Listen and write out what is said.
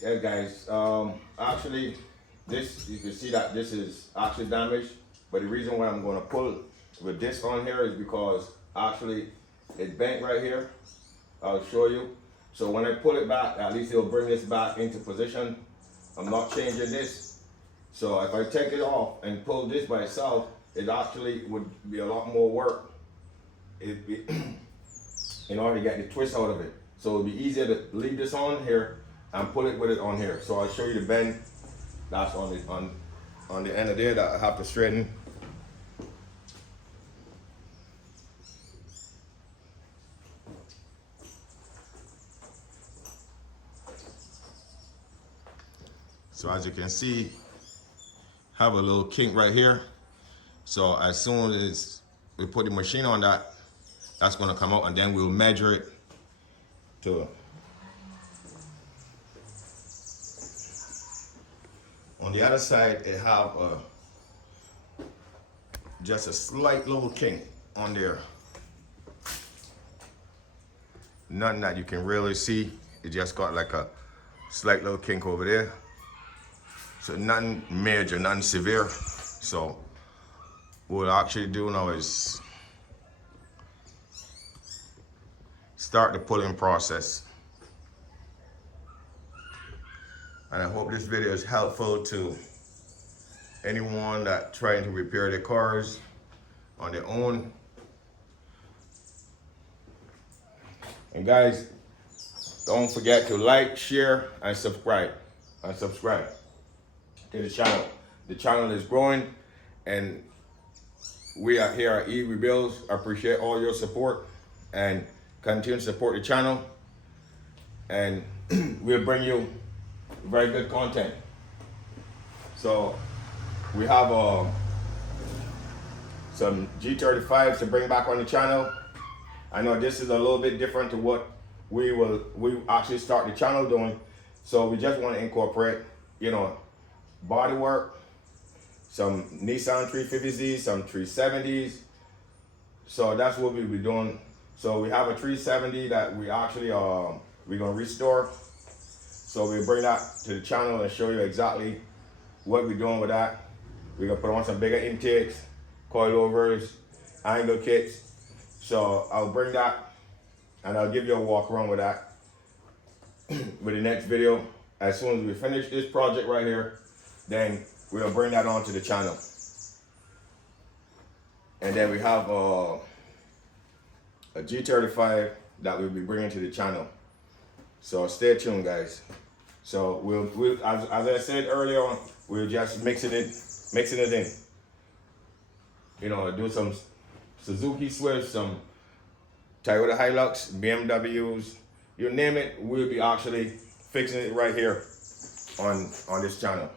Yeah, guys. Actually, this you can see that this is actually damaged, but the reason why I'm going to pull with this on here is because actually it bent right here. I'll show you. So when I pull it back, at least it'll bring this back into position. I'm not changing this. So if I take it off and pull this by itself, it actually would be a lot more work. It'd be in order to get the twist out of it. So it'll be easier to leave this on here and pull it with it on here. So I'll show you the bend that's on the end of there that I have to straighten. So as you can see, have a little kink right here. So as soon as we put the machine on that, that's gonna come out, and then we'll measure it to on the other side. It have just a slight little kink on there. Nothing that you can really see. It just got like a slight little kink over there. So nothing major, nothing severe. So what we'll actually do now is start the pulling process. And I hope this video is helpful to anyone that trying to repair their cars on their own. And guys, don't forget to like, share, and subscribe. To the channel. The channel is growing, and we are here at Rebuilds. I appreciate all your support, and continue to support the channel, and we'll bring you very good content. So we have some G35s to bring back on the channel. I know this is a little bit different to what we actually start the channel doing. So we just want to incorporate, you know, body work, some Nissan 350Zs, some 370s. So that's what we'll be doing. So we have a 370 that we actually we're gonna restore. So we'll bring that to the channel and show you exactly what we're doing with that. We're gonna put on some bigger intakes, coilovers, angle kits. So I'll bring that and I'll give you a walk around with that with the next video. As soon as we finish this project right here, then we'll bring that onto the channel. And then we have a G35 that we'll be bringing to the channel. So stay tuned, guys. So we'll as I said earlier on, we'll just mixing it in. You know, do some Suzuki Swift, some Toyota Hilux, BMWs, you name it. We'll be actually fixing it right here on this channel.